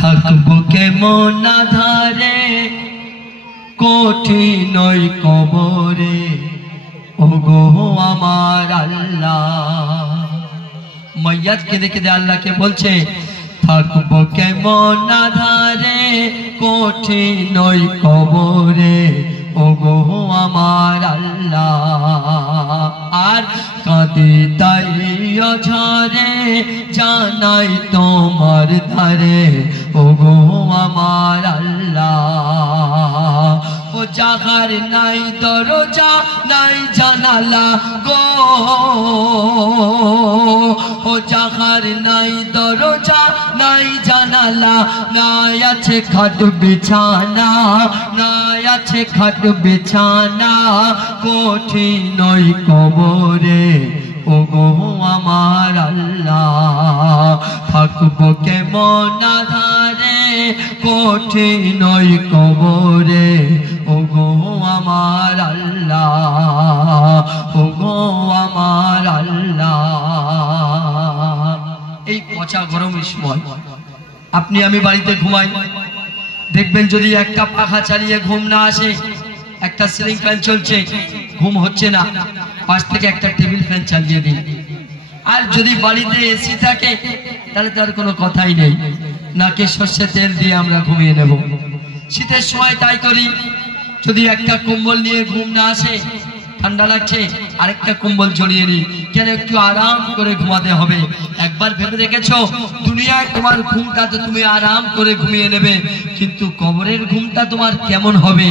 থাকবো কেমন আধারে কঠিন ওই কবরে, ওগো আমার আল্লাহ। মাইয়াত কেঁদে কেঁদে আল্লাহকে বলছে থাকবো কেমন আধারে কঠিন ওই কবরে, ওগো আমার আল্লাহ। আর কাঁদে তাই অঝরে জানাই তোমার ধারে, ওগো আমার আল্লাহ। ও জাগার নাই দরজা নাই জানালা গো, ও জাগার নাই দরজা নাই জানালা, নাই আছে খাট বিছানা, নাই আছে খাট বিছানা কঠিন ওই কবরে, ওগো আমার আল্লাহ। থাকবো কেমন আধারে কঠিন ওই কবরে, ওগো আমার আল্লাহ, ওগো আমার আল্লাহ। এই পচা গরমের সময় আপনি আমি বাড়িতে ঘুমাই, দেখবেন যদি একটা পাখা চালিয়ে ঘুম না আসে, একটা সিলিং ফ্যান চলছে ঘুম হচ্ছে না, পাশ থেকে একটা টেবিল ফ্যান চালিয়ে দিন। আর যদি বাড়িতে এসি থাকে তাহলে তার কোনো কথাই নেই, নাকে সর্ষে তেল দিয়ে আমরা ঘুমিয়ে নেব। শীতের সময় তাই করি, যদি একটা কম্বল নিয়ে ঘুম না আসে, ঠান্ডা লাগছে আরেকটা কম্বল জড়িয়ে নিই, কেন একটু আরাম করে ঘুমাতে হবে। একবার ভেবে দেখেছো দুনিয়ায় তোমার ঘুমটা তো তুমি আরাম করে ঘুমিয়ে নেবে, কিন্তু কবরের ঘুমটা তোমার কেমন হবে?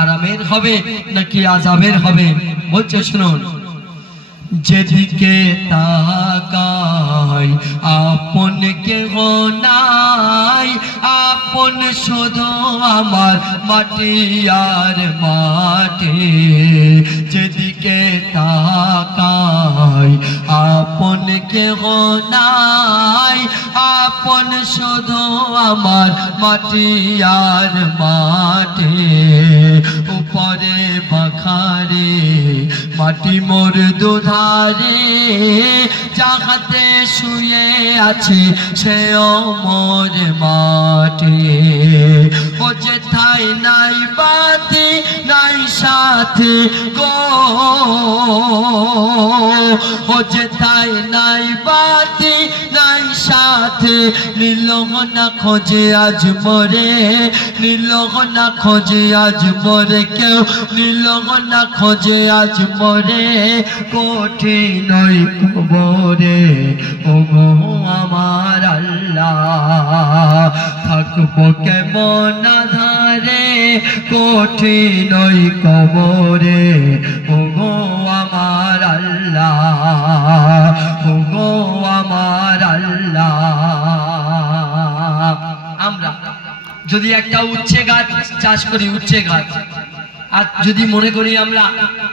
আরামের হবে নাকি আযাবের হবে? বলছে শুনুন, যেদিকে তাকাই আপন কেহ নাই, আপন শুধু আমার মাটি আর মাটি। যেদিকে তাকাই আপন কেহ নাই, আপন শুধু আমার মাটি আর মাটি। উপরে বাখারে মাটি মোর দুধারে, যাহাতে শুয়ে আছে সেও মোর মাটি। ও যেথায় নাই বাতি নাই সাথী গো, ও যেথায় নাই বাতি নাই সাথে, নিলহ না খোঁজে আজ মরে, নিলহ না খোঁজে আজ মরে কেউ, নিলহ না খোঁজে আজ মরে কঠিন ওই কবরে, ওগো আমার আল্লাহ। থাকবো কেমন আধারে কঠিন ওই কবরে, ওগো আমার আল্লাহ, ওগো আমার আল্লাহ। আমরা যদি একটা উচ্ছে গাছ চাষ করি, উচ্ছে গাছ, আর যদি মনে করি আমরা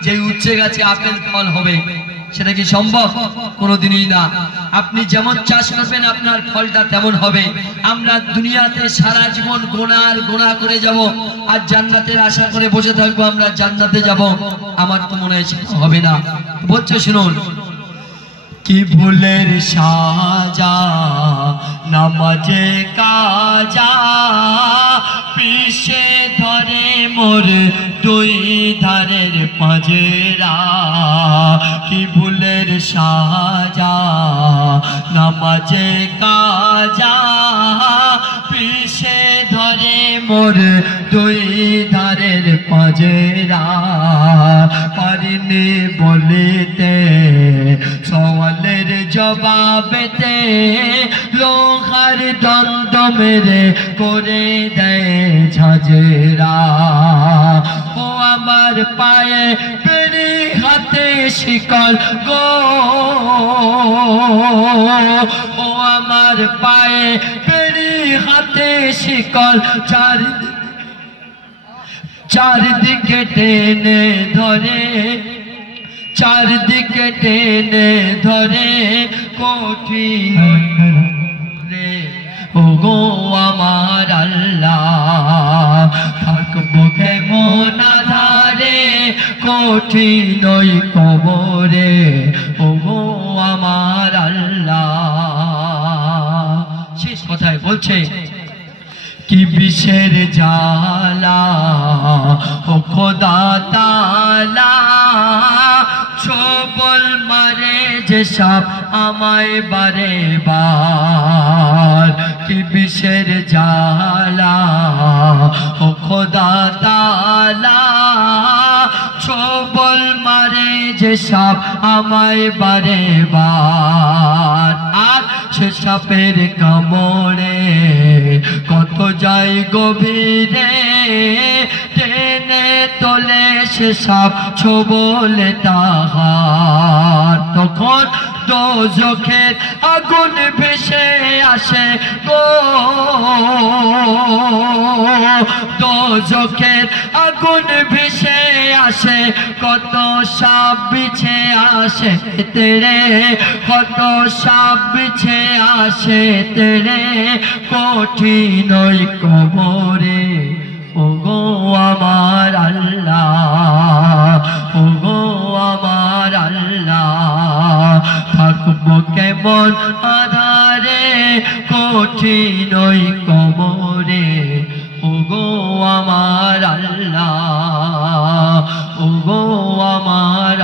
যে উচ্ছে গাছে আপেল ফল হবে, সেটা কি সম্ভব? কোনোদিনই না। আপনি যেমন চাষ করবেন আপনার ফলটা তেমন হবে। আমরা দুনিয়াতে সারা জীবন গোনা করে যাব, আর জান্নাতের আশা করে বসে থাকবো আমরা জান্নাতে যাব, আমার তো মনে হয় হবে না। বলছে শুনুন, কি ভুলের সাজা নামাজে কাজা, পিছে ধরে মোর দুই ধারের পাঁজরা। কি ভুলের সাজা নামাজে কাজা, পিছে ধরে মোর দুই ধারের পাঁজরা। পারিনি বলিতে সওয়ালের জবাবেতে, লোহার দন্দ মেরে করে দেয় ঝাঁঝরা। ও আমার পায়ে বেড়ি হাতে শিকল গো, ও আমার পায়ে বেড়ি হাতে শিকল, চারদিকে টেনে ধরে, চারদিকে টেনে ধরে কঠিন রে, ওগো আমার আল্লাহ। থাকবো কেমন আধারে কঠিন ওই কবরে, ওগো আমার আল্লাহ। শেষ কথায় বলছে কি বিষের জ্বালা ও খোদা তাআলা ছোবল মারে যে সাপ আমায় বারে বার কি বিষের জ্বালা ও খোদা তাআলা ছোবল মারে যে সাপ আমায় বারে বার আর সে সাপের কামড়ে কত যাই গভীরে টেনে তোলে সে সাপ ছোবলে তাহার তখন দোজখের আগুন ভেসে আসে গো দোজখের আগুন ভেসে আসে কত সাপ বিছে আসে তেরে কত সাপ বিছে আসে তেরে কঠিন ওই কবরে ওগো আমার আল্লাহ ওগো আমার আল্লাহ থাকবো কেমন আধারে কঠিন ওই কবরে ওগো আমার আল্লাহ ওগো আমার